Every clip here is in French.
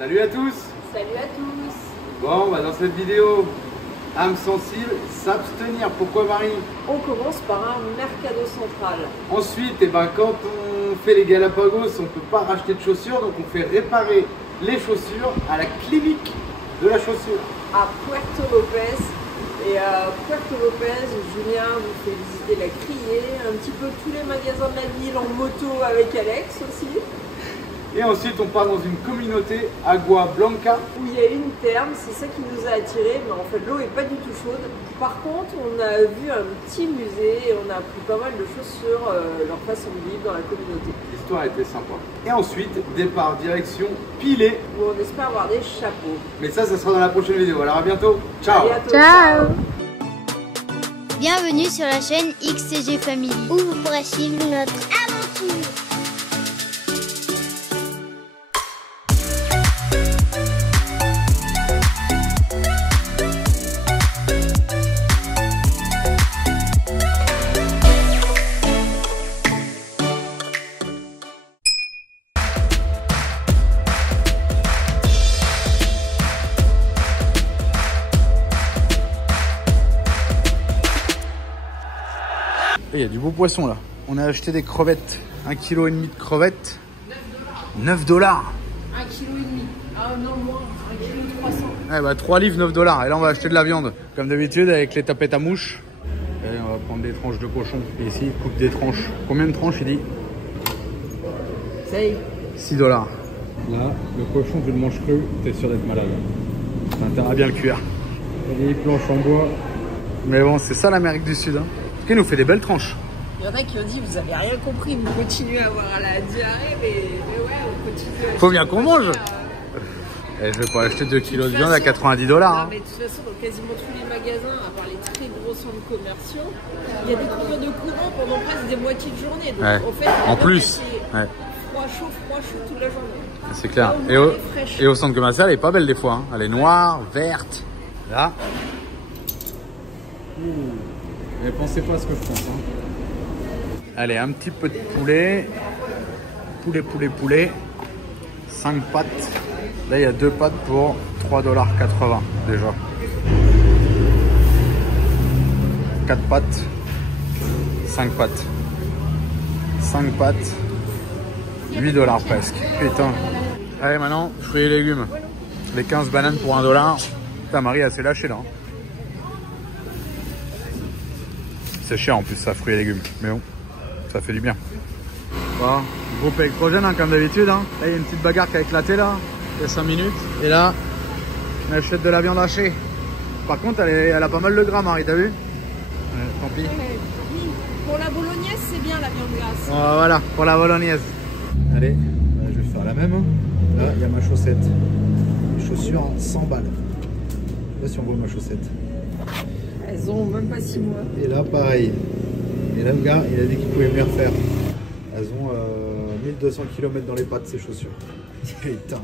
Salut à tous. Salut à tous. Bon, dans cette vidéo, âme sensible, s'abstenir. Pourquoi Marie? On commence par un mercado central. Ensuite, quand on fait les Galapagos, on ne peut pas racheter de chaussures, donc on fait réparer les chaussures à la clinique de la chaussure. À Puerto Lopez. Et à Puerto Lopez, Julien vous fait visiter la criée, un petit peu tous les magasins de la ville en moto avec Alex aussi. Et ensuite, on part dans une communauté, Agua Blanca, où il y a une therme, c'est ça qui nous a attirés, mais en fait l'eau n'est pas du tout chaude. Par contre, on a vu un petit musée et on a appris pas mal de choses sur leur façon de vivre dans la communauté. L'histoire était sympa. Et ensuite, départ direction Pilet, où on espère avoir des chapeaux. Mais ça sera dans la prochaine vidéo. Alors à bientôt. Ciao. À bientôt. Ciao. Bienvenue sur la chaîne XCG Family, où vous pourrez suivre notre aventure. Il y a du beau poisson là. On a acheté des crevettes. 1,5 kg de crevettes. 9 $. 1,5 kg. Ah non, moins. 1,3 kg. 3 livres, 9 $. Et là, on va acheter de la viande. Comme d'habitude, avec les tapettes à mouches. Et on va prendre des tranches de cochon. Et ici, il coupe des tranches. Combien de tranches, il dit? Essaye. 6 $. Là, le cochon, tu le manges cru, t'es sûr d'être malade. T'as intérêt à bien le cuire. Il y a des planches en bois. Mais bon, c'est ça l'Amérique du Sud. Il nous fait des belles tranches. Il y en a qui ont dit vous avez rien compris, vous continuez à avoir la diarrhée, mais ouais, on continue. Faut bien qu'on mange. Et je vais pas acheter 2 kilos de viande à 90 $. Non, mais de toute façon, dans quasiment tous les magasins, à part les très gros centres commerciaux, il y a des coupures de courant pendant presque des moitiés de journée. Donc ouais. En fait, en plus, ouais. Froid chaud toute la journée. C'est clair. Et au centre commercial, elle est pas belle des fois. Elle est noire, verte. Là. Mais pensez pas à ce que je pense. Allez, un petit peu de poulet. Poulet. 5 pattes. Là, il y a 2 pattes pour 3,80 $ déjà. 4 pattes. 5 pattes. 5 pattes. 8 $ presque. Putain. Allez, maintenant, fruits et légumes. Les 15 bananes pour 1 $. Putain, Marie, elle s'est lâchée là. C'est cher en plus ça, fruits et légumes, mais bon, ça fait du bien. Bon, groupe électrogène comme d'habitude. Là, il y a une petite bagarre qui a éclaté là, il y a 5 minutes. Et là, on achète de la viande hachée. Par contre, elle a pas mal de gras, Marie, t'as vu? Tant pis. Oui, pour la bolognaise, c'est bien la viande grasse. Voilà, pour la bolognaise. Allez, je vais faire la même. Là, il y a ma chaussette. Les chaussures en 100 balles. Là, si on voit ma chaussette. Elles ont même pas 6 mois. Et là, pareil. Et là, le gars, il a dit qu'il pouvait me les refaire. Elles ont 1200 km dans les pattes, ces chaussures. Putain.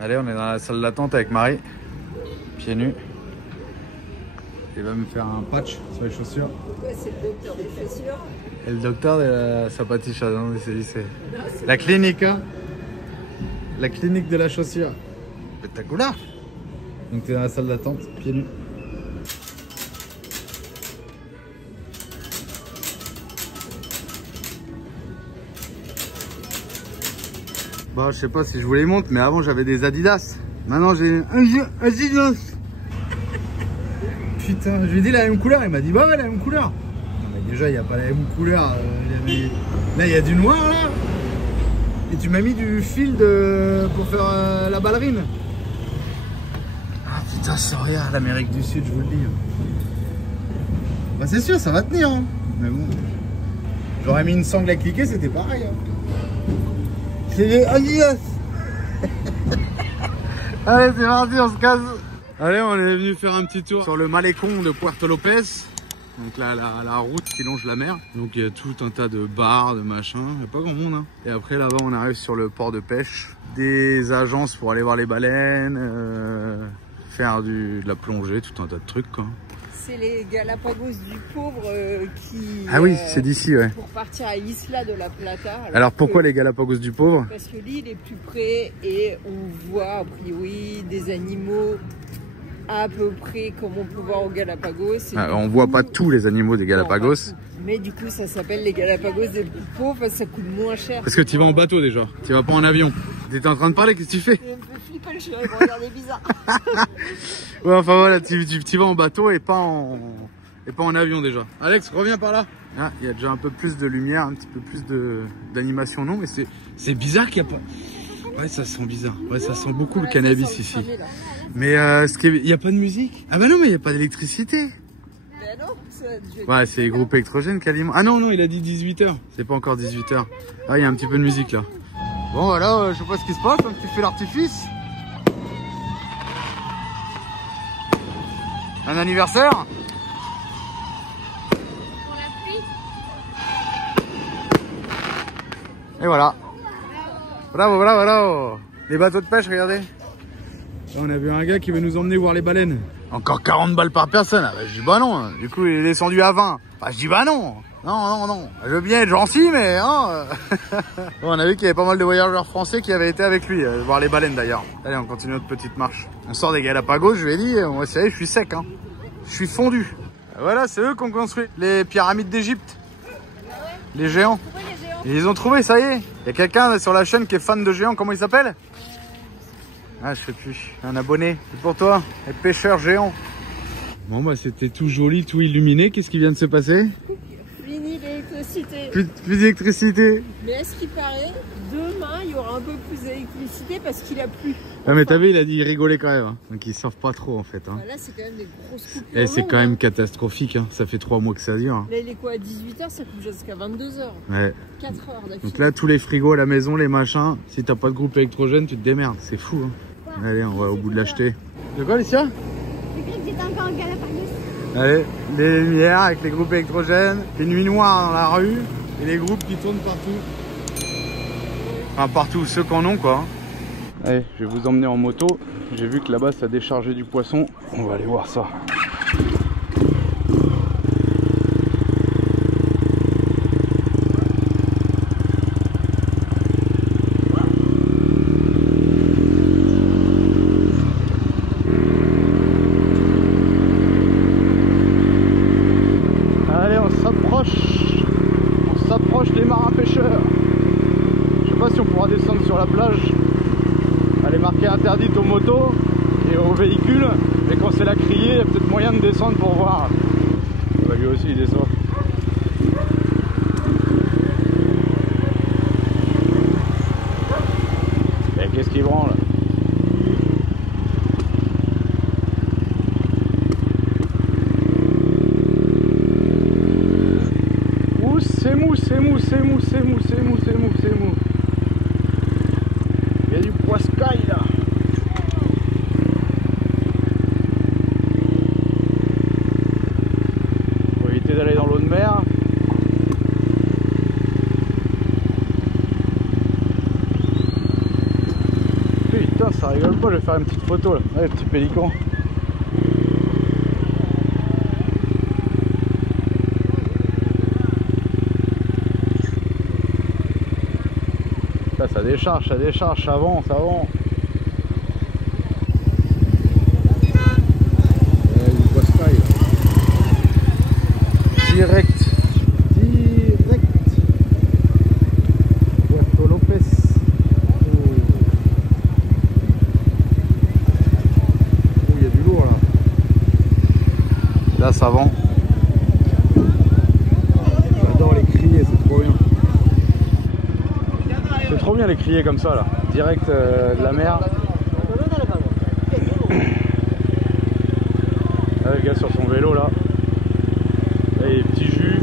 Allez, on est dans la salle d'attente avec Marie. Pieds nus. Il va me faire un patch sur les chaussures. Ouais, c'est le docteur des chaussures. Et le docteur de la sapatiche, c'est la clinique, hein. La clinique de la chaussure. Spectaculaire. Donc, tu es dans la salle d'attente, pieds nus. Bah, je sais pas si je vous les montre, mais avant j'avais des Adidas. Maintenant j'ai un Adidas. Putain, je lui ai dit la même couleur, il m'a dit bah ouais, la même couleur. Non, mais déjà il n'y a pas la même couleur. Là il y a du noir là. Et tu m'as mis du fil pour faire la ballerine. Ah putain, c'est rien l'Amérique du Sud, je vous le dis. Bah c'est sûr, ça va tenir. Hein. Mais bon, j'aurais mis une sangle à cliquer, c'était pareil. Hein. C'est les Adidas. Allez, c'est parti, on se casse. Allez, on est venu faire un petit tour sur le malecon de Puerto Lopez. Donc là, la route qui longe la mer. Donc il y a tout un tas de bars, de machins. Il n'y a pas grand monde. Hein. Et après, là-bas, on arrive sur le port de pêche. Des agences pour aller voir les baleines. Faire de la plongée, tout un tas de trucs. Quoi. c'est les Galapagos du pauvre qui... Ah oui, c'est d'ici, ouais. Pour partir à Isla de la Plata. Alors pourquoi les Galapagos du pauvre? Parce que l'île est plus près et on voit a priori des animaux à peu près comme on peut voir aux Galapagos. On voit pas tous les animaux des Galapagos. Non, mais du coup ça s'appelle les Galapagos des plus pauvres parce que ça coûte moins cher. Parce que tu vas en bateau déjà, tu vas pas en avion. T'étais en train de parler, qu'est-ce que tu fais? Il me fait flipper le chien, il me regarde bizarre. Ouais, enfin voilà, tu vas en bateau et pas en avion déjà. Alex, reviens par là. Ah, il y a déjà un peu plus de lumière, un petit peu plus d'animation, non? Mais c'est bizarre qu'il n'y a pas... Ouais, ça sent bizarre. Ouais, ça sent beaucoup le cannabis ici. Mais il n'y a pas de musique? Ah bah non, mais il n'y a pas d'électricité. Ben non, ouais, c'est les groupes électrogènes qui alimentent. Ah non, non, il a dit 18h. C'est pas encore 18h. Ah, il y a un petit peu de musique là. Bon, voilà, je sais pas ce qui se passe, tu fais l'artifice. Un anniversaire? Pour la pluie. Et voilà. Bravo, bravo, bravo. Les bateaux de pêche, regardez. Là, on a vu un gars qui veut nous emmener voir les baleines. Encore 40 balles par personne. Ah bah, je dis bah non. Du coup, il est descendu à 20. Bah, je dis bah non. Non, non, non. Je veux bien être gentil, mais hein. Bon, on a vu qu'il y avait pas mal de voyageurs français qui avaient été avec lui, voir les baleines d'ailleurs. Allez, on continue notre petite marche. On sort des Galapagos, je lui ai dit, moi, c'est vrai, je suis sec, hein. Je suis fondu. Voilà, c'est eux qui ont construit les pyramides d'Égypte. Les géants. Et ils ont trouvé, ça y est. Il y a quelqu'un sur la chaîne qui est fan de géants, comment il s'appelle? Ah, je sais plus. Un abonné. C'est pour toi, les pêcheurs géants. Bon, bah, c'était tout joli, tout illuminé. Qu'est-ce qui vient de se passer? Fini l'électricité. Plus d'électricité. Mais est-ce qu'il paraît, demain, il y aura un peu plus d'électricité parce qu'il a plu. Ah, mais t'as vu, il a dit, il rigolait quand même. Hein. Donc, ils savent pas trop, en fait. Hein. Bah là, c'est quand même des grosses coupures. Et c'est quand même catastrophique. Hein. Ça fait 3 mois que ça dure. Hein. Là, il est quoi, à 18h, ça coupe jusqu'à 22h. Ouais. 4 heures d'affilée. Donc là, tous les frigos à la maison, les machins, si t'as pas de groupe électrogène, tu te démerdes. C'est fou. Hein. Allez, on va au bout de l'acheter. De quoi, Alicia? J'ai cru que j'étais encore en Galapagos. Allez, les lumières avec les groupes électrogènes, les nuits noires dans la rue et les groupes qui tournent partout. Enfin, partout, ceux qui en ont, quoi. Allez, je vais vous emmener en moto. J'ai vu que là-bas, ça déchargeait du poisson. On va aller voir ça. On s'approche des marins pêcheurs. Je sais pas si on pourra descendre sur la plage. Elle est marquée interdite aux motos et aux véhicules, mais quand c'est la criée, il y a peut-être moyen de descendre pour voir. Bah, lui aussi il descend. Et qu'est-ce qu'il branle? C'est mou, c'est mou, c'est mou, c'est mou, c'est mou, c'est mou, c'est mou. Il y a du poiscaille là. Faut éviter d'aller dans l'eau de mer. Putain, ça rigole pas, je vais faire une petite photo là. Allez, petit pélican. Ça décharge, ça avance, ça avance. Direct. Puerto Lopez. Oh, il y a du lourd là. Là, ça vend. J'adore les crier, c'est trop bien. C'est trop bien les crier comme ça là, direct de la mer. Là, le gars sur son vélo là. Là, il y a des petits jus.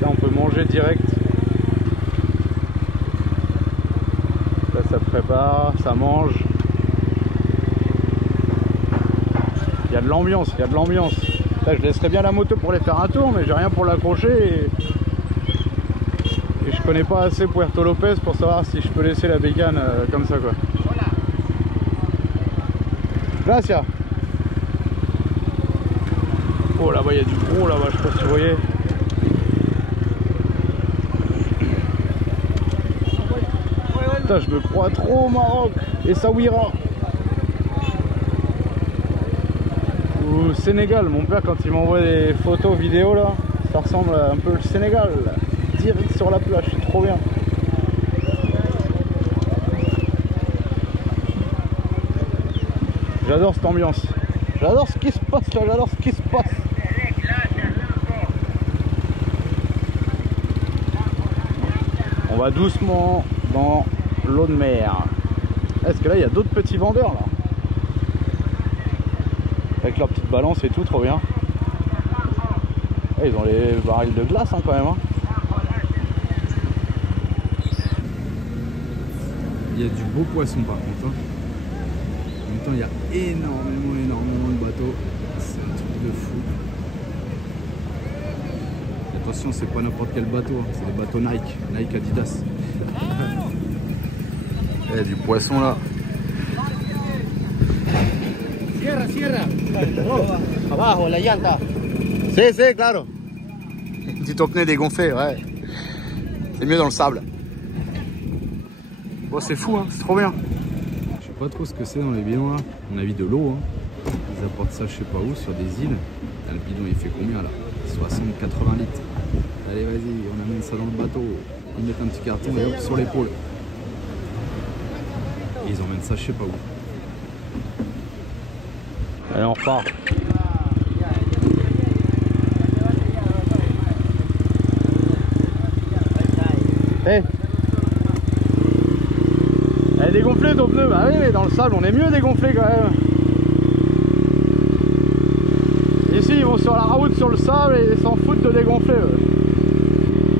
Là on peut manger direct. Là ça prépare, ça mange. Il y a de l'ambiance, il y a de l'ambiance. Là je laisserais bien la moto pour aller faire un tour, mais j'ai rien pour l'accrocher. Et je connais pas assez Puerto Lopez pour savoir si je peux laisser la bécane comme ça quoi. Gracias. Oh là-bas il y a du gros là-bas, je sais pas si vous voyez. Putain, je me crois trop au Maroc et Saouira. Ou Sénégal, mon père quand il m'envoie des photos vidéos là, ça ressemble un peu au Sénégal. Direct sur la plage, c'est trop bien. J'adore cette ambiance. J'adore ce qui se passe là, j'adore ce qui se passe. On va doucement dans l'eau de mer. Est-ce que là il y a d'autres petits vendeurs là? Avec leur petite balance et tout, trop bien. Ils ont les barils de glace hein, quand même. Hein. Il y a du beau poisson par contre. Hein. En même temps, il y a énormément de bateaux. C'est un truc de fou. Attention, c'est pas n'importe quel bateau. Hein. C'est des bateaux Nike. Nike Adidas. Il y a du poisson là. Sierra. Oh, abajo, la llanta. Si, claro. Petit pneu dégonflé, ouais. C'est mieux dans le sable. Bon, c'est fou, hein, c'est trop bien. Je sais pas trop ce que c'est dans les bidons là. On a vu de l'eau. Hein. Ils apportent ça je sais pas où, sur des îles. Là, le bidon il fait combien là? 60-80 litres. Allez, vas-y, on amène ça dans le bateau. Ils mettent un petit carton et hop, sur l'épaule. Et ils emmènent ça je sais pas où. Allez, on repart. Hey. Elle est dégonflée ton pneu. Bah oui, mais dans le sable on est mieux dégonflé quand même. Ici ils vont sur la route sur le sable et ils s'en foutent de dégonfler.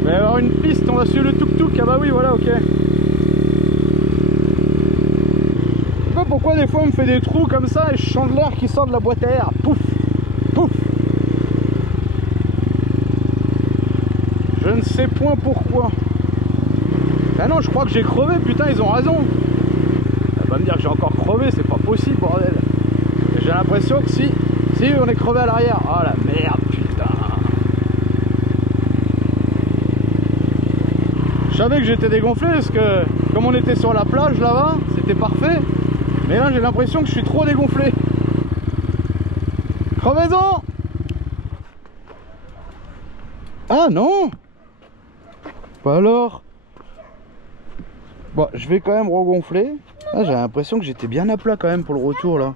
Il va y avoir une piste, on va suivre le tuk-tuk. Ah bah oui, voilà, ok. Je sais pas pourquoi des fois on me fait des trous comme ça et je sens de l'air qui sort de la boîte à air. Pouf, pouf. Je ne sais point pourquoi. Ah non, je crois que j'ai crevé, putain, ils ont raison. Elle va me dire que j'ai encore crevé, c'est pas possible, bordel. J'ai l'impression que si on est crevé à l'arrière. Oh la merde, putain. Je savais que j'étais dégonflé parce que comme on était sur la plage là-bas, c'était parfait. Mais là j'ai l'impression que je suis trop dégonflé. Crevaison. Ah non. Bah alors. Bon, je vais quand même regonfler. Ah, j'ai l'impression que j'étais bien à plat quand même pour le retour là.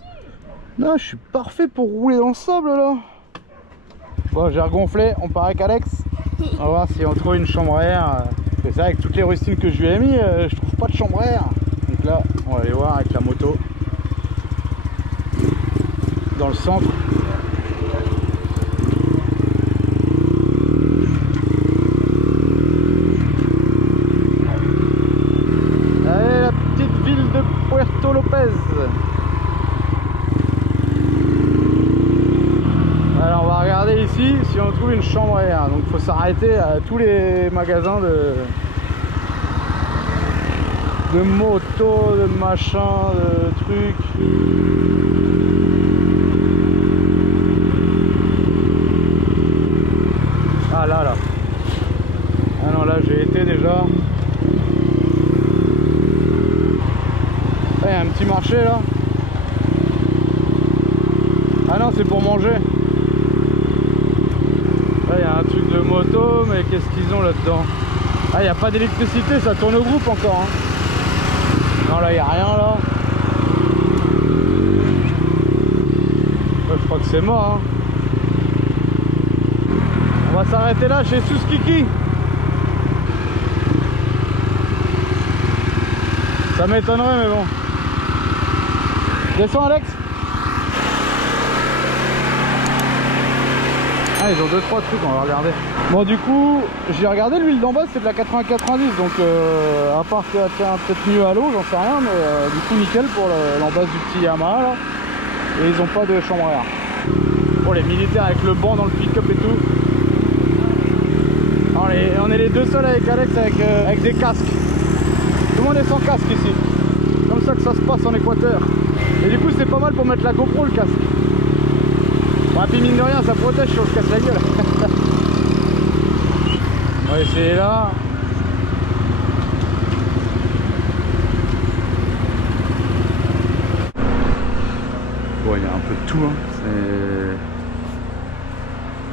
Non, je suis parfait pour rouler dans le sable là. Bon, j'ai regonflé, on part avec Alex. On va voir si on trouve une chambre à air. C'est ça, avec toutes les rustines que je lui ai mis, je trouve pas de chambre à air. Donc là, on va aller voir avec la moto. Dans le centre. Allez, la petite ville de Puerto Lopez. Alors on va regarder ici si on trouve une chambre à air. Donc il faut s'arrêter à tous les magasins de motos, de machins, de trucs. Ah là. Ah non, là j'ai été déjà. Il y a un petit marché là. Ah non, c'est pour manger. Là il y a un truc de moto, mais qu'est-ce qu'ils ont là-dedans? Ah, il n'y a pas d'électricité, ça tourne au groupe encore. Hein. Non, là il n'y a rien là. Ouais, je crois que c'est mort. Hein. On va s'arrêter là chez Suskiki. Ça m'étonnerait, mais bon. Descends, Alex. Ah, ils ont 2-3 trucs, on va regarder. Bon, du coup, j'ai regardé l'huile d'en bas, c'est de la 80-90, donc à part que peut-être mieux à l'eau, j'en sais rien, mais du coup, nickel pour l'embase du petit Yamaha là. Et ils ont pas de chambre à air. Oh, les militaires avec le banc dans le pick-up et tout. On est les deux seuls avec Alex avec des casques. Tout le monde est sans casque ici. Comme ça que ça se passe en Équateur. Et du coup, c'est pas mal pour mettre la GoPro le casque. Bon, puis mine de rien, ça protège si on se casse la gueule. On va essayer là. Bon, il y a un peu de tout, hein. C'est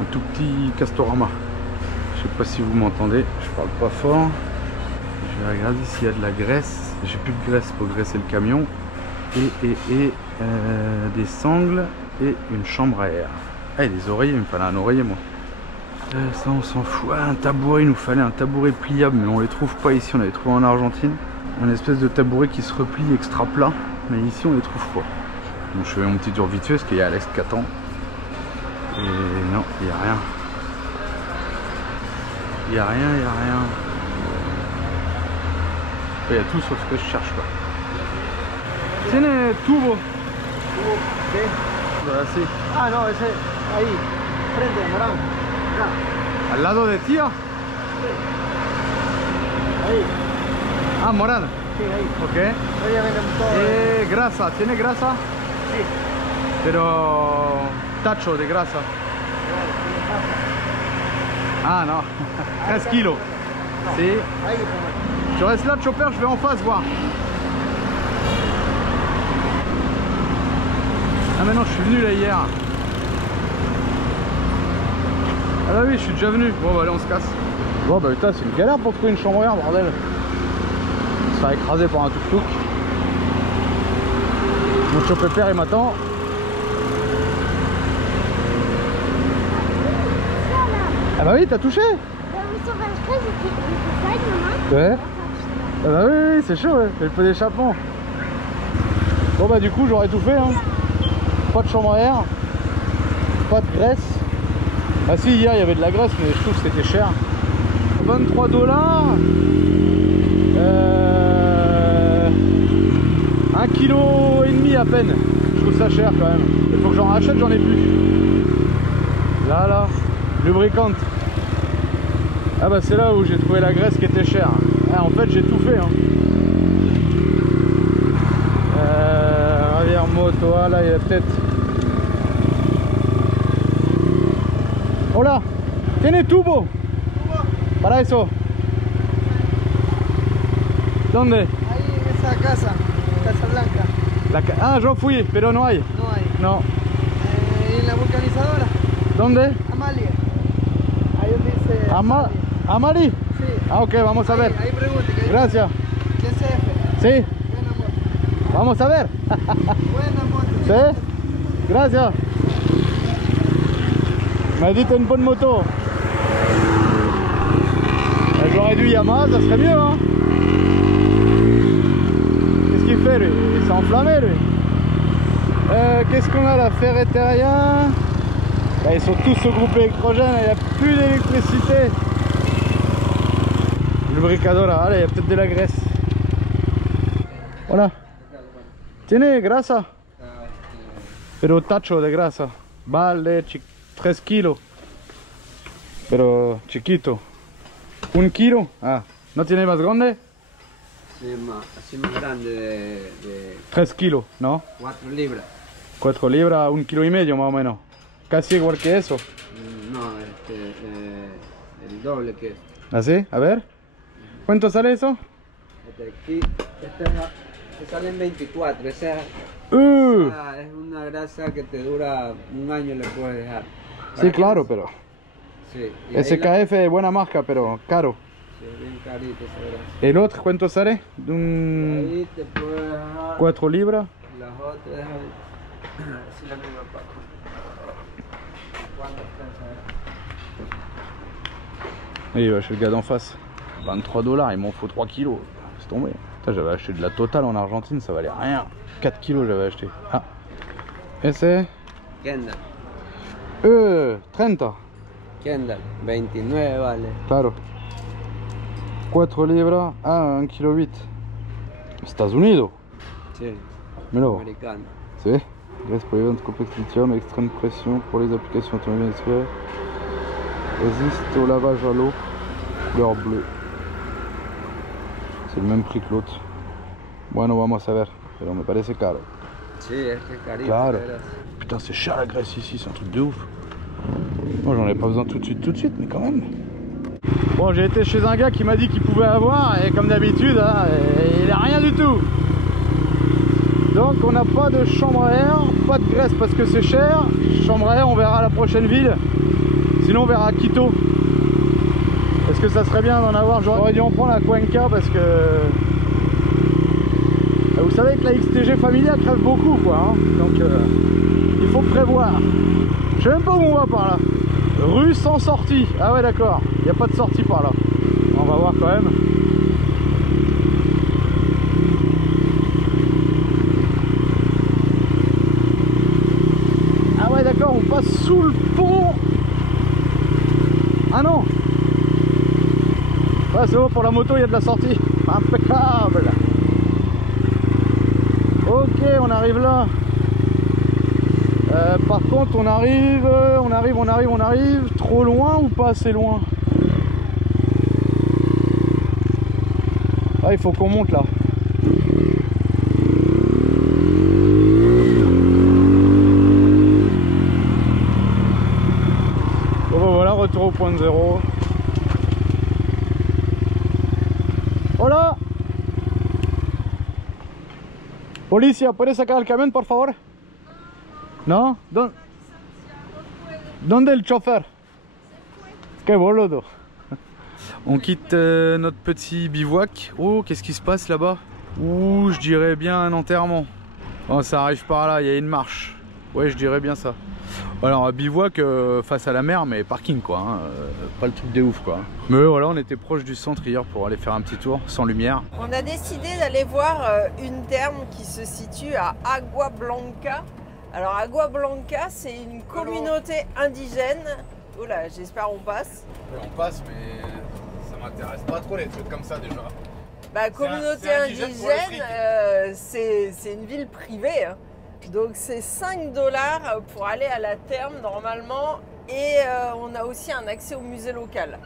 un tout petit Castorama. Je sais pas si vous m'entendez, je parle pas fort. Je vais regarder s'il y a de la graisse. J'ai plus de graisse pour graisser le camion. Et des sangles et une chambre à air. Ah, et des oreillers, il me fallait un oreiller moi. Ça on s'en fout. Ah, un tabouret, il nous fallait un tabouret pliable, mais on les trouve pas ici, on les trouve en Argentine. Un espèce de tabouret qui se replie extra plat, mais ici on les trouve pas. Donc je fais mon petit tour vite fait parce qu'il y a Alex qui attend. Et non, il n'y a rien. Il n'y a rien, il n'y a rien. Il y a tout sauf ce que je cherche pas. Tiene tubo. ¿Qué? Voilà, sí. Ah, no, ese ahí, frente, morado. Acá. Al lado de tía. Ahí, Ah, morada. sí, ahí. Ok. Ella vende todo. Grasa, ¿tiene grasa? Sí. Pero tacho de grasa. Ah non, 13 kilos. Si. Ahí, como. Je reste là, chopper, je vais en face voir. Ah mais non, je suis venu là hier. Ah bah oui, je suis déjà venu. Bon bah allez, on se casse. Bon bah putain, c'est une galère pour trouver une chambre à air, bordel. On se faire écraser par un tuk-tuk. Mon chopper il m'attend. Ah bah oui, t'as touché? Ouais. Ah bah oui, c'est chaud, ouais. C'est le pot d'échappement. Bon bah du coup j'aurais tout fait, hein. Pas de chambre à air, pas de graisse. Ah si, hier il y avait de la graisse, mais je trouve que c'était cher. 23 $. 1,5 kg à peine. Je trouve ça cher quand même. Il faut que j'en rachète, j'en ai plus. Là, lubricante. Ah bah c'est là où j'ai trouvé la graisse qui était chère. Ah, en fait j'ai tout fait, hein. Arrière moto, ah là il y a peut-être. Hola, ¿tiene tubo? Para eso. ¿Dónde? Ahí en esa casa, Casa Blanca. Ah, yo fui, pero no hay. No hay. No. ¿Y en la vulcanizadora? ¿Dónde? Amalia. Ahí dice. ¿Amari? Sí. Ah, ok, vamos a ver. Ahí pregunte. Que Gracias. ¿Qué es F? Sí, Buena moto. vamos a ver. Buena moto. Sí, gracias. M'a dit t'as une bonne moto. J'aurais dû Yamaha, ça serait mieux, hein. Qu'est-ce qu'il fait lui? Il s'est enflammé lui. Qu'est-ce qu'on a là? Ferreteria. Ils sont tous au groupe électrogène, il n'y a plus d'électricité. Lubricadora, allez, il y a peut-être de la graisse. Voilà. Tiene grasa. Pero tacho de grasa. Vale 3 kilos. Pero chiquito. 1 kilo. Ah, ¿no tiene más grande? Sí, así más grande de 3 kilos, ¿no? 4 libras. 4 libras, 1,5 kilos más o menos. Casi igual que eso. No, el doble que ¿Así? A ver. ¿Cuánto sale eso? aquí. Esta te salen 24. Esa es una grasa que te dura un año, le puedes dejar. Sí, claro, pero... Sí, y ahí SKF es buena marca, pero caro. sí, bien carita esa grasa. ¿El otro cuánto sale? De Y un ahí te puedes dejar 4 libras. las otras. Déjame si la misma paco. ¿Cuántas pensas? Oui, je le gars d'en face. 23 $, il m'en faut 3 kilos. C'est tombé. J'avais acheté de la Total en Argentine, ça valait rien. 4 kilos j'avais acheté. Ah. Ese. Kendall. 30. Kendall. 29 vale. Claro. 4 libras. Ah, 1,8 kg. Estados Unidos. Sí. Mira. Americano. C'est graisse pour les ventes complexe lithium, extrême pression pour les applications automobiles industrielles. Résiste au lavage à l'eau. Couleur bleue. C'est le même prix que l'autre. Bueno, vamos a ver. Pero me parece caro. Sí, es que es carito, Claro. de veras. Putain, c'est cher la Grèce ici, c'est un truc de ouf. Moi, j'en ai pas besoin tout de suite, mais quand même. Bon, j'ai été chez un gars qui m'a dit qu'il pouvait avoir, et comme d'habitude, hein, il a rien du tout. Donc, on n'a pas de chambre à air, pas de Grèce parce que c'est cher. Chambre à air, on verra à la prochaine ville. Sinon, on verra à Quito. Est-ce que ça serait bien d'en avoir? J'aurais dû en prendre à Cuenca parce que... Vous savez que la XTG familiale crève beaucoup, quoi. Hein. Donc, il faut prévoir. Je sais même pas où on va par là. Rue sans sortie. Ah ouais, d'accord. Il n'y a pas de sortie par là. On va voir quand même. Ah ouais, d'accord. On passe sous le pont. Ah non. Ouais, c'est bon, pour la moto, il y a de la sortie. Impeccable. Ok, on arrive là. Par contre, on arrive trop loin ou pas assez loin? Ah, il faut qu'on monte là. Bon bah voilà, retour au point de zéro. Hola. Policía, ¿puedes sacar el camión, por favor? ¿No? ¿Dónde el chauffeur? Qué boludo. On quitte notre petit bivouac. Oh, qu'est-ce qui se passe là-bas? Ouh, je dirais bien un enterrement. Oh, ça arrive par là, il y a une marche. Ouais, je dirais bien ça. Alors, un bivouac face à la mer, mais parking quoi. Hein. Pas le truc de ouf quoi. Mais voilà, on était proche du centre hier pour aller faire un petit tour sans lumière. On a décidé d'aller voir une therme qui se situe à Agua Blanca. Alors Agua Blanca, c'est une communauté indigène. Oula, j'espère on passe. On passe, mais ça m'intéresse pas trop les trucs comme ça déjà. Bah, communauté indigène, c'est une ville privée. Hein. Donc c'est 5 $ pour aller à la therme normalement. Et on a aussi un accès au musée local.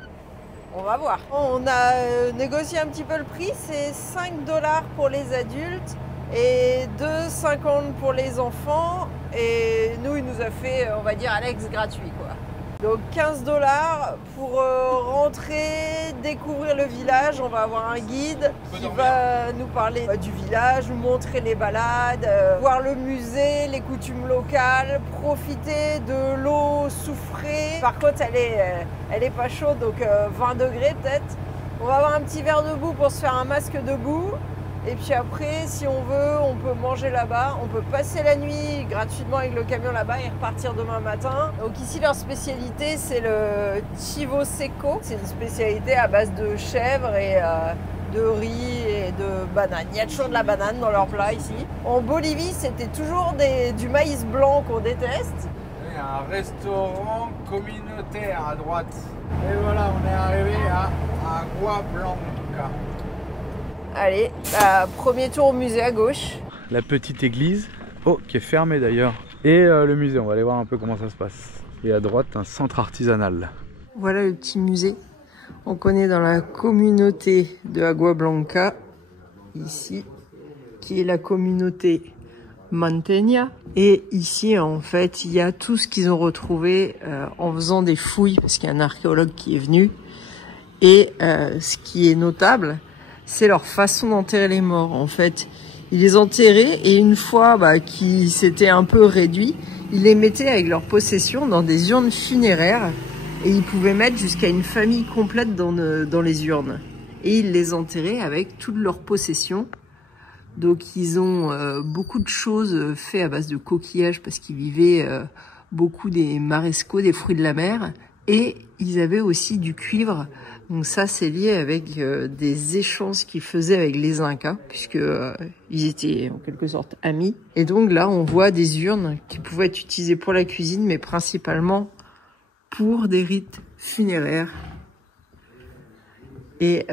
On va voir. On a négocié un petit peu le prix. C'est 5 $ pour les adultes et 2,50 pour les enfants. Et nous, il nous a fait, on va dire, Alex gratuit quoi. Donc 15 $ pour rentrer, découvrir le village. On va avoir un guide qui va nous parler du village, nous montrer les balades, voir le musée, les coutumes locales, profiter de l'eau soufrée. Par contre, elle est pas chaude, donc 20 degrés peut-être. On va avoir un petit verre debout pour se faire un masque debout. Et puis après, si on veut, on peut manger là-bas. On peut passer la nuit gratuitement avec le camion là-bas et repartir demain matin. Donc ici, leur spécialité, c'est le chivo seco. C'est une spécialité à base de chèvre et de riz et de banane. Il y a toujours de la banane dans leur plat ici. En Bolivie, c'était toujours du maïs blanc qu'on déteste. Il y a un restaurant communautaire à droite. Et voilà, on est arrivé à Agua Blanca. Allez, premier tour au musée à gauche. La petite église, oh, qui est fermée d'ailleurs. Et le musée, on va aller voir un peu comment ça se passe. Et à droite, un centre artisanal. Voilà le petit musée. On connaît dans la communauté de Agua Blanca, ici, qui est la communauté Manteña. Et ici, en fait, il y a tout ce qu'ils ont retrouvé en faisant des fouilles, parce qu'il y a un archéologue qui est venu. Et ce qui est notable, c'est leur façon d'enterrer les morts. En fait, ils les enterraient et une fois qu'ils s'étaient un peu réduits, ils les mettaient avec leurs possessions dans des urnes funéraires et ils pouvaient mettre jusqu'à une famille complète dans les urnes. Et ils les enterraient avec toutes leurs possessions. Donc ils ont beaucoup de choses faites à base de coquillages parce qu'ils vivaient beaucoup des mariscos, des fruits de la mer. Et ils avaient aussi du cuivre. Donc ça, c'est lié avec des échanges qu'ils faisaient avec les Incas, puisque ils étaient en quelque sorte amis. Et donc là, on voit des urnes qui pouvaient être utilisées pour la cuisine, mais principalement pour des rites funéraires. Et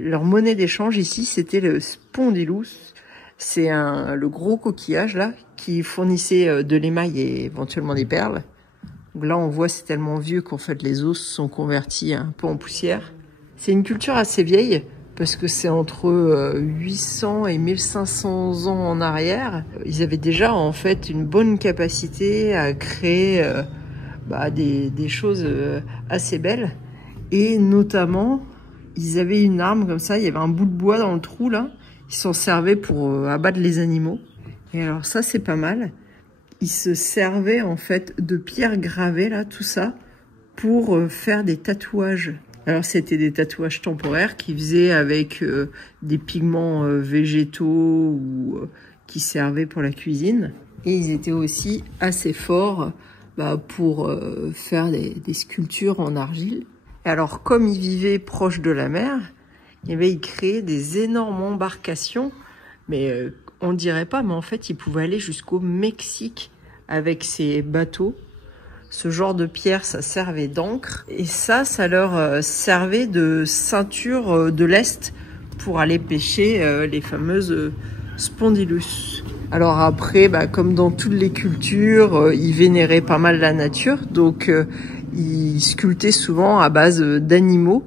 leur monnaie d'échange ici, c'était le spondylus. C'est le gros coquillage là, qui fournissait de l'émail et éventuellement des perles. Donc là, on voit c'est tellement vieux qu'en fait les os sont convertis un peu en poussière. C'est une culture assez vieille parce que c'est entre 800 et 1500 ans en arrière. Ils avaient déjà en fait une bonne capacité à créer des choses assez belles. Et notamment, ils avaient une arme comme ça, il y avait un bout de bois dans le trou là. Ils s'en servaient pour abattre les animaux. Et alors ça, c'est pas mal. Ils se servaient en fait de pierres gravées là, tout ça, pour faire des tatouages. Alors c'était des tatouages temporaires qu'ils faisaient avec des pigments végétaux ou qui servaient pour la cuisine. Et ils étaient aussi assez forts pour faire des sculptures en argile. Et alors comme ils vivaient proche de la mer, ils créaient des énormes embarcations, mais on dirait pas, mais en fait ils pouvaient aller jusqu'au Mexique avec ces bateaux. Ce genre de pierre, ça servait d'encre. Et ça leur servait de ceinture de lest pour aller pêcher les fameuses spondylus. Alors après, comme dans toutes les cultures, ils vénéraient pas mal la nature. Donc ils sculptaient souvent à base d'animaux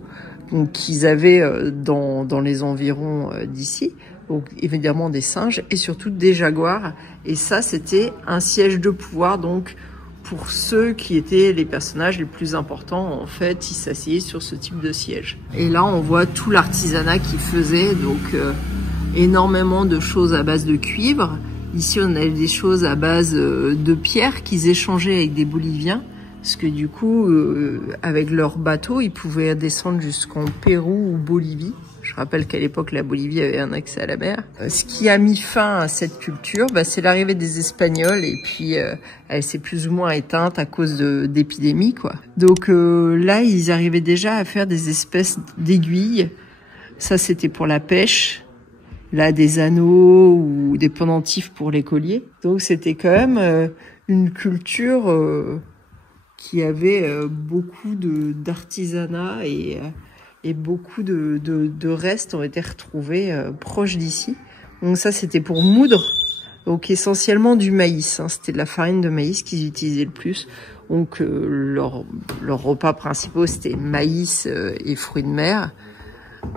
qu'ils avaient dans les environs d'ici. Donc évidemment des singes et surtout des jaguars. Et ça, c'était un siège de pouvoir, donc pour ceux qui étaient les personnages les plus importants, en fait, ils s'asseyaient sur ce type de siège. Et là, on voit tout l'artisanat qu'ils faisaient, donc énormément de choses à base de cuivre. Ici, on a des choses à base de pierre qu'ils échangeaient avec des Boliviens, parce que du coup, avec leur bateau, ils pouvaient descendre jusqu'en Pérou ou Bolivie. Je rappelle qu'à l'époque, la Bolivie avait un accès à la mer. Ce qui a mis fin à cette culture, c'est l'arrivée des Espagnols et puis elle s'est plus ou moins éteinte à cause d'épidémies, quoi. Donc là, ils arrivaient déjà à faire des espèces d'aiguilles. Ça, c'était pour la pêche. Là, des anneaux ou des pendentifs pour les colliers. Donc c'était quand même une culture qui avait beaucoup d'artisanat et beaucoup de restes ont été retrouvés proches d'ici. Donc ça, c'était pour moudre, donc essentiellement du maïs. C'était de la farine de maïs qu'ils utilisaient le plus. Donc leurs repas principaux, c'était maïs et fruits de mer.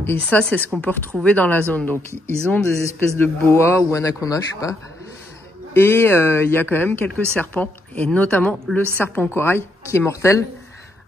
Et ça, c'est ce qu'on peut retrouver dans la zone. Donc ils ont des espèces de boas ou anacondas, je sais pas. Et il y a quand même quelques serpents, et notamment le serpent corail qui est mortel.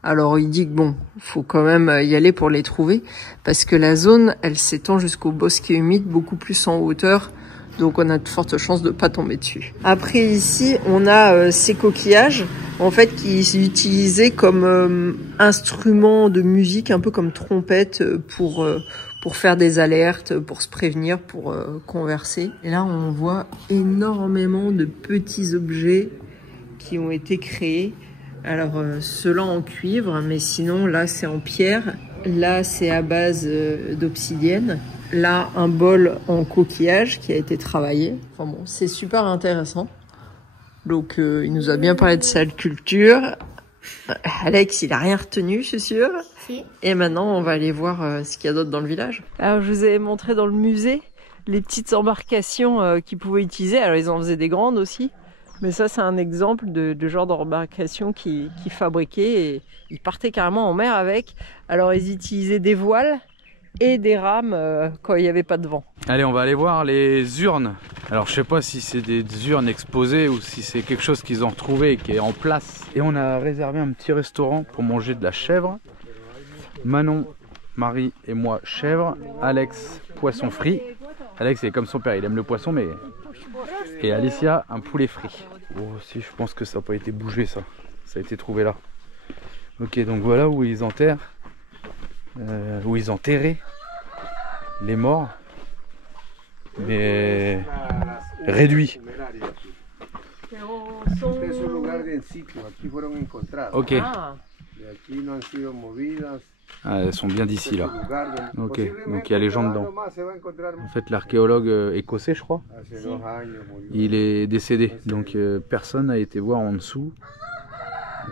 Alors il dit que bon, faut quand même y aller pour les trouver, parce que la zone, elle s'étend jusqu'au bosquet humide, beaucoup plus en hauteur, donc on a de fortes chances de pas tomber dessus. Après ici, on a ces coquillages, en fait, qui sont utilisés comme instruments de musique, un peu comme trompette pour faire des alertes, pour se prévenir, pour converser. Et là, on voit énormément de petits objets qui ont été créés. Alors, ceux-là en cuivre, mais sinon, là, c'est en pierre. Là, c'est à base d'obsidienne. Là, un bol en coquillage qui a été travaillé. Enfin bon, c'est super intéressant. Donc, il nous a bien parlé de sa culture. Alex, il a rien retenu, je suis sûre. Si. Et maintenant, on va aller voir ce qu'il y a d'autre dans le village. Alors, je vous ai montré dans le musée les petites embarcations qu'ils pouvaient utiliser. Alors, ils en faisaient des grandes aussi. Mais ça, c'est un exemple de genre d'embarcation qu'ils fabriquaient et ils partaient carrément en mer avec. Alors, ils utilisaient des voiles et des rames quand il n'y avait pas de vent. Allez, on va aller voir les urnes. Alors, je sais pas si c'est des urnes exposées ou si c'est quelque chose qu'ils ont retrouvé et qui est en place. Et on a réservé un petit restaurant pour manger de la chèvre. Manon, Marie et moi, chèvre. Alex, poisson frit. Alex, il est comme son père, il aime le poisson, mais... Et Alicia, un poulet frit. Oh, si, je pense que ça n'a pas été bougé, ça. Ça a été trouvé là. Ok, donc voilà où ils enterrent. Où ils enterraient les morts. Mais réduits. Ok. Ah, elles sont bien d'ici là. Ok, donc il y a les gens dedans. En fait, l'archéologue écossais, je crois, il est décédé. Donc personne n'a été voir en dessous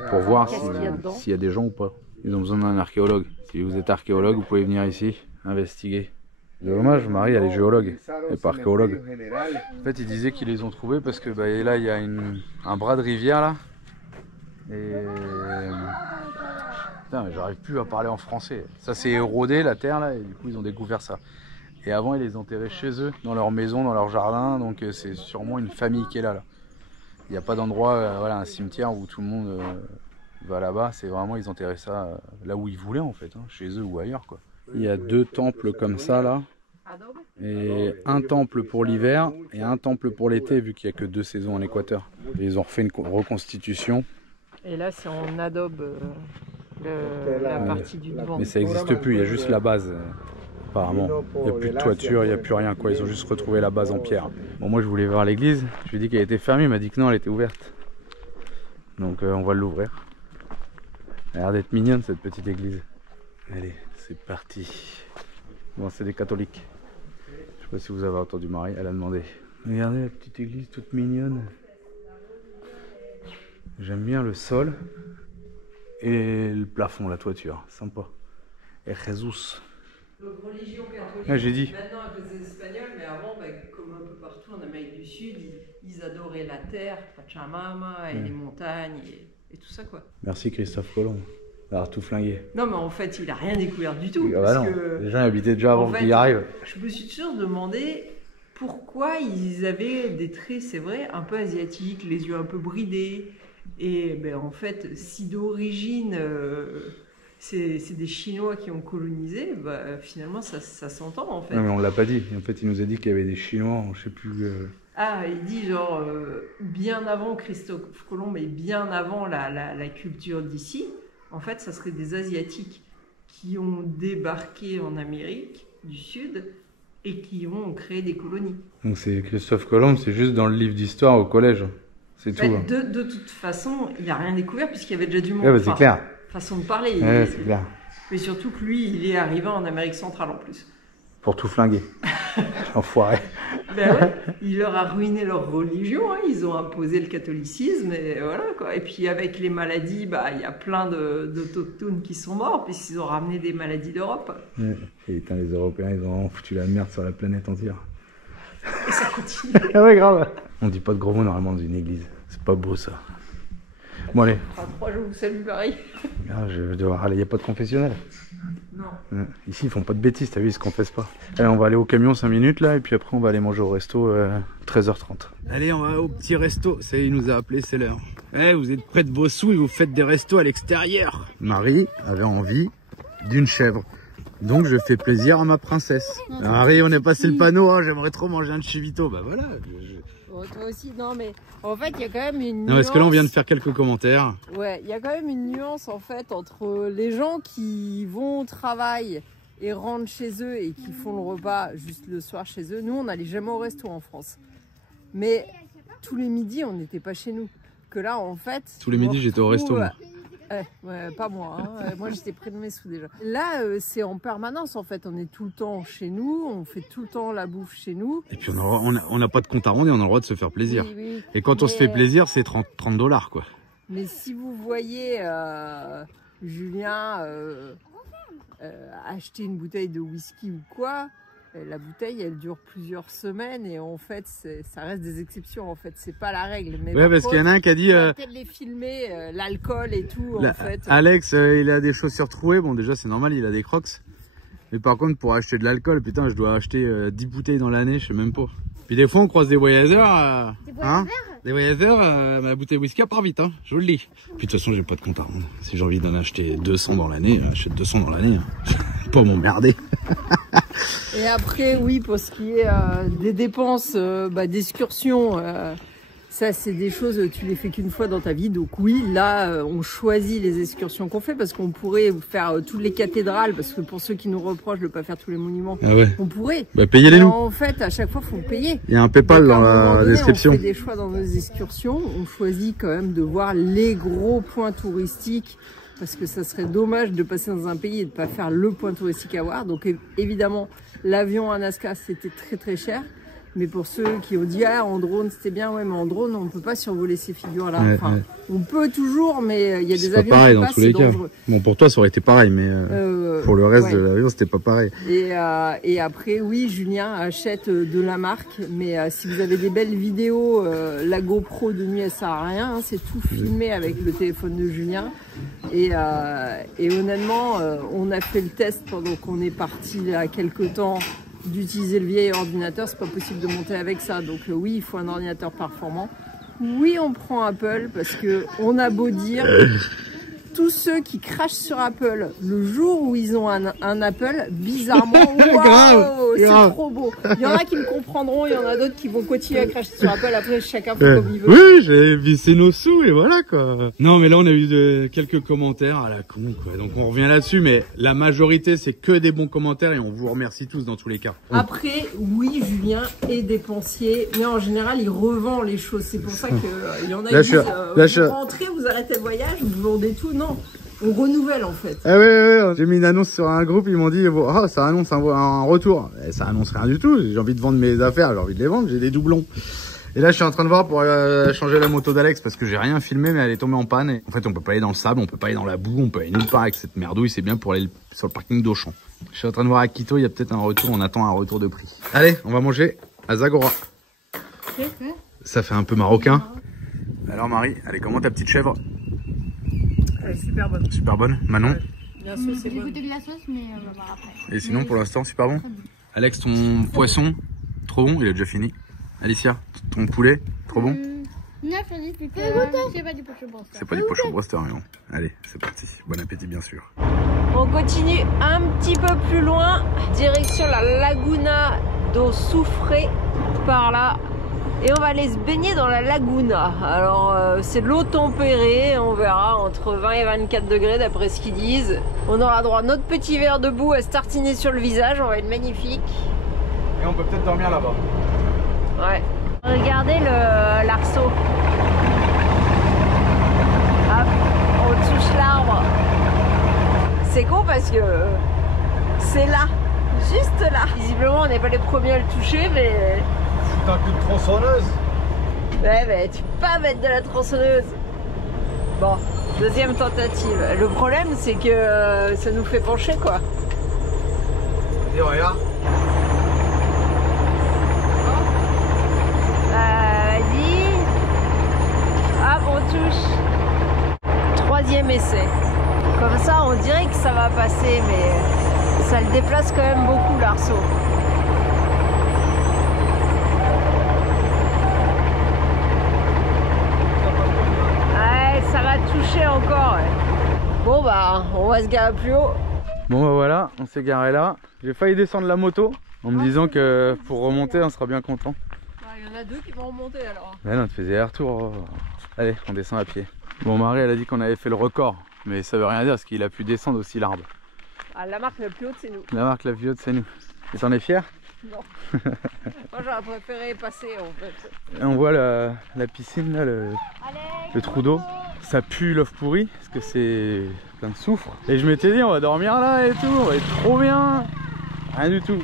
pour voir s'il y a des gens ou pas. Ils ont besoin d'un archéologue. Si vous êtes archéologue, vous pouvez venir ici investiguer. C'est dommage, Marie, elle est géologue, elle n'est pas archéologue. En fait, ils disaient qu'ils les ont trouvés parce que là, il y a un bras de rivière là. Et Putain, mais j'arrive plus à parler en français. Ça c'est érodé la terre là, et du coup ils ont découvert ça. Et avant ils les enterraient chez eux, dans leur maison, dans leur jardin, donc c'est sûrement une famille qui est là. Il n'y a pas d'endroit, voilà, un cimetière où tout le monde va là-bas, c'est vraiment, ils enterraient ça là où ils voulaient en fait, hein, chez eux ou ailleurs quoi. Il y a 2 temples comme ça là, et un temple pour l'hiver et un temple pour l'été vu qu'il n'y a que 2 saisons en Équateur. Et ils ont refait une reconstitution. Et là c'est en adobe la partie du devant. Mais ça n'existe plus, il y a juste la base. Apparemment, il n'y a plus de toiture, il n'y a plus rien quoi, ils ont juste retrouvé la base en pierre. Bon, moi je voulais voir l'église, je lui ai dit qu'elle était fermée, il m'a dit que non, elle était ouverte. Donc on va l'ouvrir. Elle a l'air d'être mignonne cette petite église. Allez, c'est parti. Bon, c'est des catholiques. Je sais pas si vous avez entendu Marie, elle a demandé. Regardez la petite église toute mignonne. J'aime bien le sol et le plafond, la toiture, sympa. Et Jesus. Donc religion catholique, ah, j'ai dit. Maintenant à cause des Espagnols, mais avant, comme un peu partout en Amérique du Sud, ils adoraient la terre, Pachamama, et les montagnes, et tout ça quoi. Merci Christophe Colomb d'avoir tout flingué. Non mais en fait, il a rien découvert du tout. Ah bah parce non, que, les gens habitaient déjà avant qu'il y arrive. Je me suis toujours demandé pourquoi ils avaient des traits, c'est vrai, un peu asiatiques, les yeux un peu bridés. Et ben, en fait, si d'origine... c'est des Chinois qui ont colonisé, bah, finalement ça s'entend en fait. Non mais on l'a pas dit, en fait il nous a dit qu'il y avait des Chinois, je sais plus... Ah, il dit genre bien avant Christophe Colomb et bien avant la culture d'ici, en fait ça serait des Asiatiques qui ont débarqué en Amérique du Sud et qui ont créé des colonies. Donc c'est Christophe Colomb, c'est juste dans le livre d'histoire au collège, c'est tout. Hein. De toute façon, il n'a rien découvert puisqu'il y avait déjà du monde. Ouais, bah, c'est clair. Façon de parler. Ouais, c'est clair. Mais surtout que lui, il est arrivé en Amérique centrale en plus. Pour tout flinguer. Enfoiré. Ben ouais, il leur a ruiné leur religion, hein. Ils ont imposé le catholicisme et voilà quoi. Et puis avec les maladies, bah il y a plein d'autochtones qui sont morts puisqu'ils ont ramené des maladies d'Europe. Ouais. Et putain, les Européens, ils ont foutu la merde sur la planète entière. Et ça continue. Ah ouais, grave. On dit pas de gros mots normalement dans une église. C'est pas beau ça. Bon allez. À 3 jours, salut Paris. Ah, je vais devoir aller, il n'y a pas de confessionnal. Non. Ici ils font pas de bêtises, t'as vu, ils se confessent pas. Allez, on va aller au camion 5 minutes là et puis après on va aller manger au resto 13h30. Allez, on va au petit resto, ça y est, il nous a appelé, c'est l'heure. Eh, vous êtes près de vos sous et vous faites des restos à l'extérieur. Marie avait envie d'une chèvre. Donc je fais plaisir à ma princesse. Marie, on est passé le panneau, hein, j'aimerais trop manger un chivito. Bah voilà. Bon, toi aussi, non mais en fait il y a quand même une nuance. Non, parce que là on vient de faire quelques commentaires. Ouais, il y a quand même une nuance en fait entre les gens qui vont au travail et rentrent chez eux et qui font le repas juste le soir chez eux. Nous on n'allait jamais au resto en France. Mais tous les midis on n'était pas chez nous. Que là en fait... Tous les midis j'étais au resto. Moi. Ouais, pas moi, hein. Moi j'étais près de mes sous déjà. Là c'est en permanence en fait, on est tout le temps chez nous, on fait tout le temps la bouffe chez nous. Et puis on n'a pas de compte à rendre et on a le droit de se faire plaisir. Oui, oui. Et quand on se fait plaisir c'est 30 $ quoi. Mais si vous voyez Julien acheter une bouteille de whisky ou quoi, la bouteille elle dure plusieurs semaines et en fait ça reste des exceptions en fait, c'est pas la règle. Mais ouais, parce qu'il y en a un qui a dit peut-être les filmer, l'alcool et tout en fait. Alex il a des chaussures trouées, bon déjà c'est normal, il a des crocs. Mais par contre pour acheter de l'alcool, putain je dois acheter 10 bouteilles dans l'année, je sais même pas. Puis des fois on croise des voyageurs, des voyageurs, ma bouteille de whisky part vite, hein, je vous le dis. Puis de toute façon j'ai pas de compte à rendre. Si j'ai envie d'en acheter 200 dans l'année, j'achète 200 dans l'année. Pas m'emmerder. Et après oui, pour ce qui est des dépenses d'excursion, ça c'est des choses, tu les fais qu'une fois dans ta vie. Donc oui, là on choisit les excursions qu'on fait parce qu'on pourrait faire toutes les cathédrales, parce que pour ceux qui nous reprochent de ne pas faire tous les monuments, on pourrait. Bah payez-les nous. En fait à chaque fois il faut payer. Il y a un PayPal dans la description. On fait des choix dans nos excursions, on choisit quand même de voir les gros points touristiques, parce que ça serait dommage de passer dans un pays et de ne pas faire le point touristique à voir. Donc évidemment, l'avion à Nazca, c'était très très cher. Mais pour ceux qui ont dit ah en drone c'était bien, ouais mais en drone on peut pas survoler ces figures là. Ouais, Enfin, ouais. on peut toujours, mais il y a C'est des pas avions pareil qui dans passent, tous les c'est cas. dangereux. Bon, pour toi, ça aurait été pareil, mais pour le reste Ouais. de l'avion, c'était pas pareil. Et après, oui, Julien achète de la marque, mais si vous avez des belles vidéos, la GoPro de nuit, elle sert à rien. Hein, c'est tout filmé avec le téléphone de Julien. Et honnêtement, on a fait le test pendant qu'on est parti il y a quelques temps d'utiliser le vieil ordinateur. C'est pas possible de monter avec ça. Donc oui, il faut un ordinateur performant. Oui, on prend Apple parce que on a beau dire... Tous ceux qui crachent sur Apple le jour où ils ont un Apple, bizarrement, waouh, c'est trop beau. Il y en a qui me comprendront, il y en a d'autres qui vont continuer à cracher sur Apple. Après, chacun fait comme il veut. Oui, j'ai vissé nos sous et voilà quoi. Non, mais là, on a eu quelques commentaires à la con quoi. Donc on revient là-dessus, mais la majorité, c'est que des bons commentaires et on vous remercie tous dans tous les cas. Après, oui, Julien est dépensier, mais en général, il revend les choses. C'est pour ça qu'il y en a qui disent, vous rentrez, vous arrêtez le voyage, vous vendez tout. Non, on renouvelle en fait. Ah ouais. J'ai mis une annonce sur un groupe, ils m'ont dit oh, ça annonce un retour. Et ça annonce rien du tout. J'ai envie de vendre mes affaires, j'ai envie de les vendre, j'ai des doublons. Et là je suis en train de voir pour changer la moto d'Alex parce que j'ai rien filmé mais elle est tombée en panne. Et en fait on peut pas aller dans le sable, on peut pas aller dans la boue, on peut aller nulle part avec cette merdouille, c'est bien pour aller sur le parking d'Auchan. Je suis en train de voir à Quito, il y a peut-être un retour, on attend un retour de prix. Allez, on va manger à Zagora. Ça fait un peu marocain. Alors Marie, allez, comment ta petite chèvre? Elle est super bonne. Super bonne. Manon? Bien sûr, c'est J'ai bon. goûté de la sauce, mais on va voir après. Et sinon, pour l'instant, super bon. Alex, ton poisson, trop bon, il est déjà fini. Alicia, ton poulet, trop bon. 9 sur 10, c'est pas du pocho broster. C'est pas du pocho broster, mais bon. Allez, c'est parti. Bon appétit, bien sûr. On continue un petit peu plus loin, direction la Laguna do Soufre, par là. Et on va aller se baigner dans la laguna. Alors c'est de l'eau tempérée, on verra entre 20 et 24 degrés d'après ce qu'ils disent. On aura droit à notre petit verre de boue à se tartiner sur le visage, on va être magnifique. Et on peut peut-être dormir là-bas. Ouais. Regardez l'arceau. Hop, on touche l'arbre. C'est con parce que c'est là, juste là. Visiblement on n'est pas les premiers à le toucher, mais... T'as qu'une tronçonneuse. Ouais, mais tu peux pas mettre de la tronçonneuse. Bon, deuxième tentative. Le problème, c'est que ça nous fait pencher, quoi. Et regarde. Vas-y. Hop, on touche. Troisième essai. Comme ça, on dirait que ça va passer, mais ça le déplace quand même beaucoup, l'arceau. Ça va toucher encore, ouais. Bon bah on va se garer plus haut. Bon bah voilà, on s'est garé là. J'ai failli descendre la moto en me disant que pour remonter on sera bien content. Il y en a deux qui vont remonter alors. Mais non, tu faisais un retour. Allez, on descend à pied. Bon, Marie elle a dit qu'on avait fait le record, mais ça veut rien dire parce qu'il a pu descendre aussi l'arbre. Ah, la marque la plus haute c'est nous. La marque la plus haute c'est nous. Et t'en es fier? Non. Moi j'aurais préféré passer en fait. Et on voit la piscine là, le trou d'eau. Ça pue l'œuf pourri parce que c'est plein de soufre. Et je m'étais dit on va dormir là et tout, on va être trop bien. Rien du tout.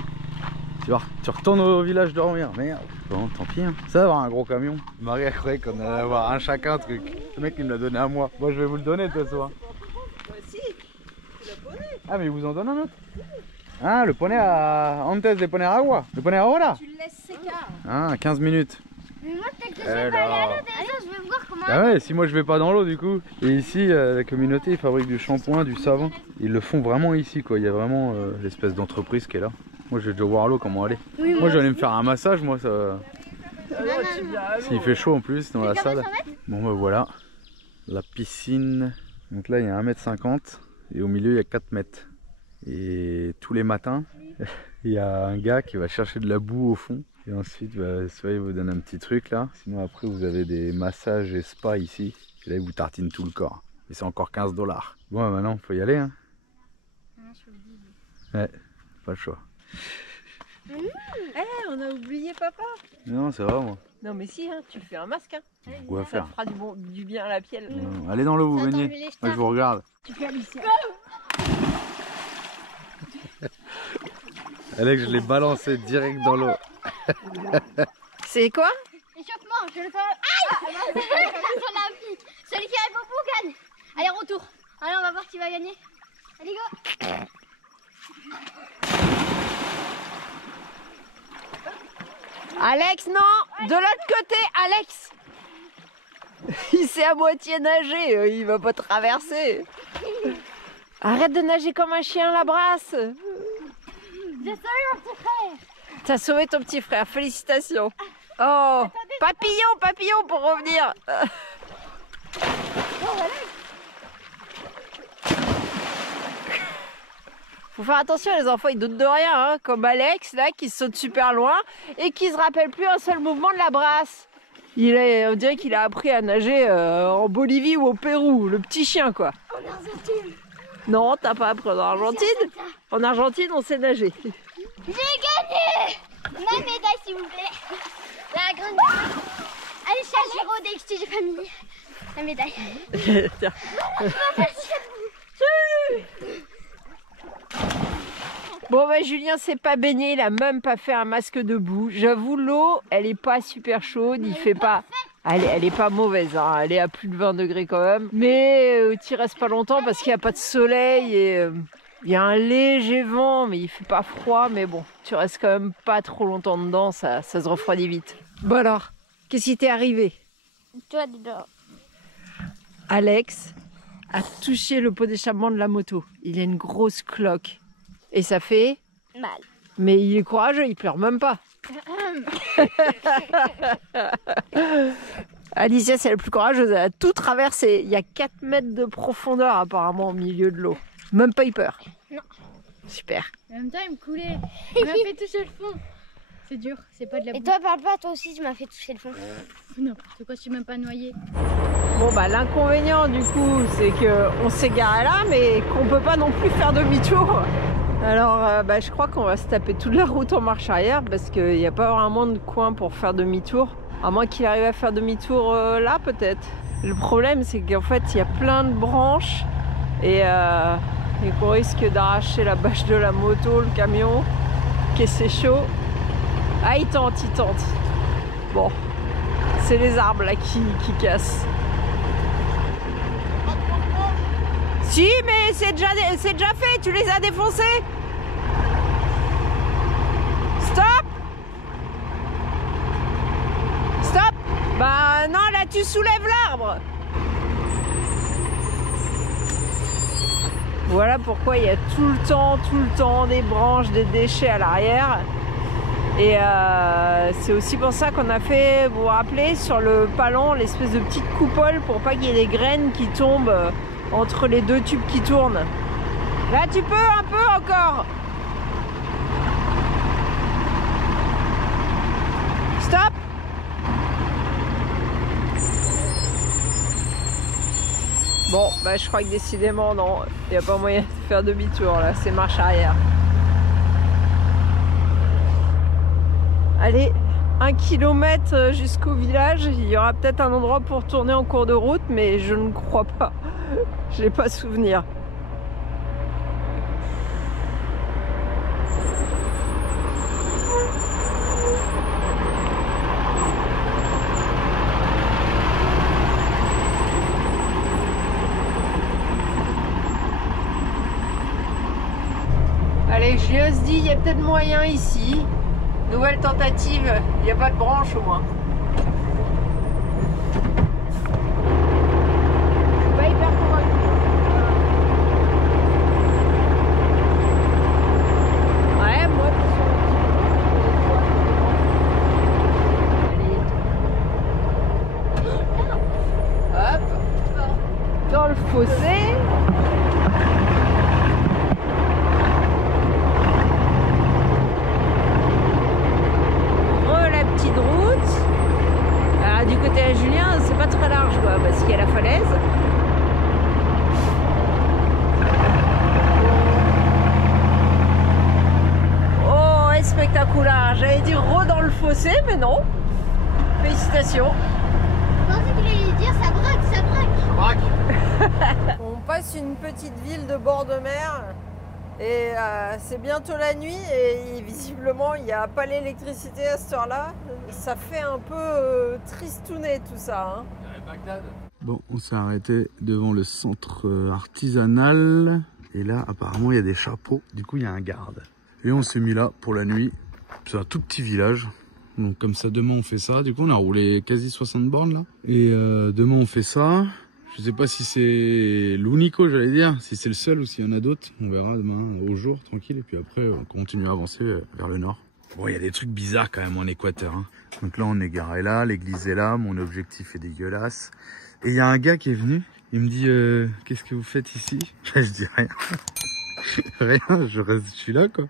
Tu retournes au village dormir. Merde. Bon, tant pis. Hein. Ça va avoir un gros camion. Marie elle croyait qu'on allait avoir un chacun truc. Le mec il me l'a donné à moi. Moi je vais vous le donner de toute façon. Moi aussi, tu l'as poney. Ah mais il vous en donne un autre? Ah, le poney à antes de poner agua. Le poney ahora. Tu le laisses sécher. Ah, 15 minutes. Mais moi, peut-être que je vais pas aller à l'eau déjà, je vais voir comment. Ah ouais, si moi je vais pas dans l'eau du coup. Et ici, la communauté, ils fabriquent du shampoing, du savon. Ils le font vraiment ici quoi. Il y a vraiment l'espèce d'entreprise qui est là. Moi je vais déjà voir l'eau comment aller. Oui, Moi j'allais me faire un massage, moi ça. Ah, S'il fait chaud en plus dans la salle. Bon bah voilà, la piscine. Donc là il y a 1,50 m et au milieu il y a 4 mètres. Et tous les matins, il y a un gars qui va chercher de la boue au fond. Et ensuite, soit il vous donne un petit truc là. Sinon après vous avez des massages et spa ici. Et là il vous tartine tout le corps. Et c'est encore 15 $. Bon maintenant il faut y aller hein. Ouais, pas le choix. on a oublié papa. Non ça va moi. Non mais si, hein, tu fais un masque. Hein. Quoi Ça faire fera du bien à la pielle. Non, allez dans l'eau vous venez. Moi je vous regarde. Tu fais Alicia. Alex, je l'ai balancé direct dans l'eau. C'est quoi? Échauffement, je le fais. Aïe sur la vie. Celui qui arrive au bout gagne. Allez, retour. Allez, on va voir qui va gagner. Allez, go. Alex, non! De l'autre côté, Alex! Il sait à moitié nager, il va pas traverser. Arrête de nager comme un chien, la brasse! J'ai sauvé mon petit frère. T'as sauvé ton petit frère, félicitations! Oh! Papillon, papillon pour revenir! Faut faire attention, les enfants, ils doutent de rien, hein, comme Alex, là, qui saute super loin et qui se rappelle plus un seul mouvement de la brasse. On dirait qu'il a appris à nager en Bolivie ou au Pérou, le petit chien, quoi. En Argentine. Non, t'as pas appris en Argentine. En Argentine, on sait nager. J'ai gagné. Ma médaille, s'il vous plaît. La grande médaille. Allez, chez Giro d'XTG Family. La médaille. Tiens. Bon bah Julien s'est pas baigné, il a même pas fait un masque debout. J'avoue l'eau, elle est pas super chaude, il fait pas... Elle est pas mauvaise, hein. Elle est à plus de 20 degrés quand même. Mais tu restes pas longtemps parce qu'il n'y a pas de soleil et il y a un léger vent, mais il fait pas froid. Mais bon, tu restes quand même pas trop longtemps dedans, ça se refroidit vite. Bon alors, qu'est-ce qui t'est arrivé? Toi, dedans. Alex a touché le pot d'échappement de la moto. Il a une grosse cloque. Et ça fait Mal. Mais il est courageux, il pleure même pas. Alicia, c'est la plus courageuse, elle a tout traversé. Il y a 4 mètres de profondeur apparemment au milieu de l'eau. Même pas eu peur. Non. Super. En même temps, il me coulait. Il m'a fait toucher le fond. C'est dur, c'est pas de la boue. Et toi, parle pas, toi aussi, tu m'as fait toucher le fond. N'importe quoi, je suis même pas noyée. Bon bah l'inconvénient du coup, c'est qu'on s'est garé là, mais qu'on peut pas non plus faire demi-tour. Alors bah, je crois qu'on va se taper toute la route en marche arrière parce qu'il n'y a pas vraiment de coin pour faire demi-tour. À moins qu'il arrive à faire demi-tour là peut-être. Le problème c'est qu'en fait il y a plein de branches et qu'on risque d'arracher la bâche de la moto, le camion, que c'est chaud. Ah il tente. Bon, c'est les arbres là qui cassent. Si, mais c'est déjà fait, tu les as défoncés. Stop. Stop. Bah non, là tu soulèves l'arbre. Voilà pourquoi il y a tout le temps des branches, des déchets à l'arrière. Et c'est aussi pour ça qu'on a fait, vous vous rappelez, sur le palan, l'espèce de petite coupole pour pas qu'il y ait des graines qui tombent entre les deux tubes qui tournent. Là tu peux un peu encore. Stop. Bon bah je crois que décidément non, il n'y a pas moyen de faire demi-tour là, c'est marche arrière. Allez, 1 kilomètre jusqu'au village, il y aura peut-être un endroit pour tourner en cours de route, mais je ne crois pas. J'ai pas souvenir. Allez, Julien se dit, il y a peut-être moyen ici. Nouvelle tentative, il n'y a pas de branche au moins. Je suis pas hyper convaincu. Ouais, moi, sur le petit. Allez. Hop. Dans le fossé. Du côté à Julien, c'est pas très large quoi, parce qu'il y a la falaise. Oh, est spectaculaire. J'allais dire dans le fossé, mais non. Félicitations. Je pensais qu'il allait dire ça braque, ça braque. On passe une petite ville de bord de mer Et c'est bientôt la nuit et visiblement il n'y a pas l'électricité à cette heure-là. Ça fait un peu tristounet tout ça. Hein. Bon, on s'est arrêté devant le centre artisanal. Et là, apparemment, il y a des chapeaux. Du coup, il y a un garde. Et on s'est mis là pour la nuit. C'est un tout petit village. Donc comme ça, demain on fait ça. Du coup, on a roulé quasi 60 bornes là. Et demain on fait ça. Je sais pas si c'est l'unico, j'allais dire, si c'est le seul ou s'il y en a d'autres. On verra demain au jour, tranquille. Et puis après, on continue à avancer vers le nord. Bon, il y a des trucs bizarres quand même en Équateur. Hein. Donc là, on est garé là, l'église est là, mon objectif est dégueulasse. Et il y a un gars qui est venu, il me dit « Qu'est-ce que vous faites ici ?» Je dis rien. Rien, je suis là quoi.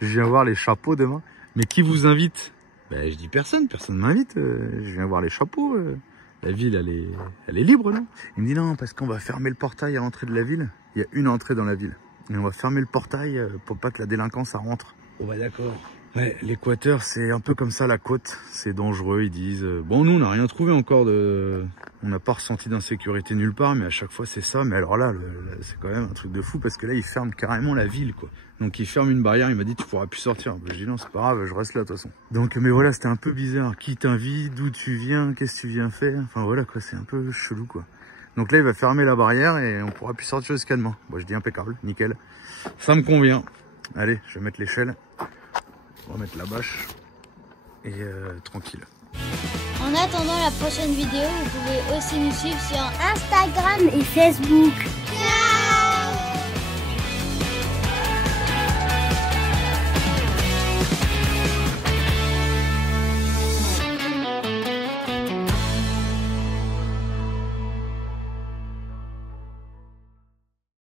Je viens voir les chapeaux demain. Mais qui vous invite? Ben, je dis personne m'invite. Je viens voir les chapeaux. La ville, elle est libre, non? Il me dit non, parce qu'on va fermer le portail à l'entrée de la ville. Il y a une entrée dans la ville. Et on va fermer le portail pour pas que la délinquance ça rentre. Oh bah d'accord. Ouais, l'Équateur, c'est un peu comme ça la côte. C'est dangereux, ils disent. Bon, nous, on n'a rien trouvé encore de... On n'a pas ressenti d'insécurité nulle part, mais à chaque fois, c'est ça. Mais alors là, c'est quand même un truc de fou parce que là, ils ferment carrément la ville, quoi. Donc, ils ferment une barrière. Il m'a dit, tu pourras plus sortir. Je dis non, c'est pas grave, je reste là, de toute façon. Donc, mais voilà, c'était un peu bizarre. Qui t'invite? D'où tu viens? Qu'est-ce que tu viens faire? Enfin, voilà, quoi. C'est un peu chelou, quoi. Donc là, il va fermer la barrière et on pourra plus sortir jusqu'à demain. Bon, je dis impeccable, nickel. Ça me convient. Allez, je vais mettre l'échelle. On va mettre la bâche et tranquille. En attendant la prochaine vidéo, vous pouvez aussi nous suivre sur Instagram et Facebook. Ciao.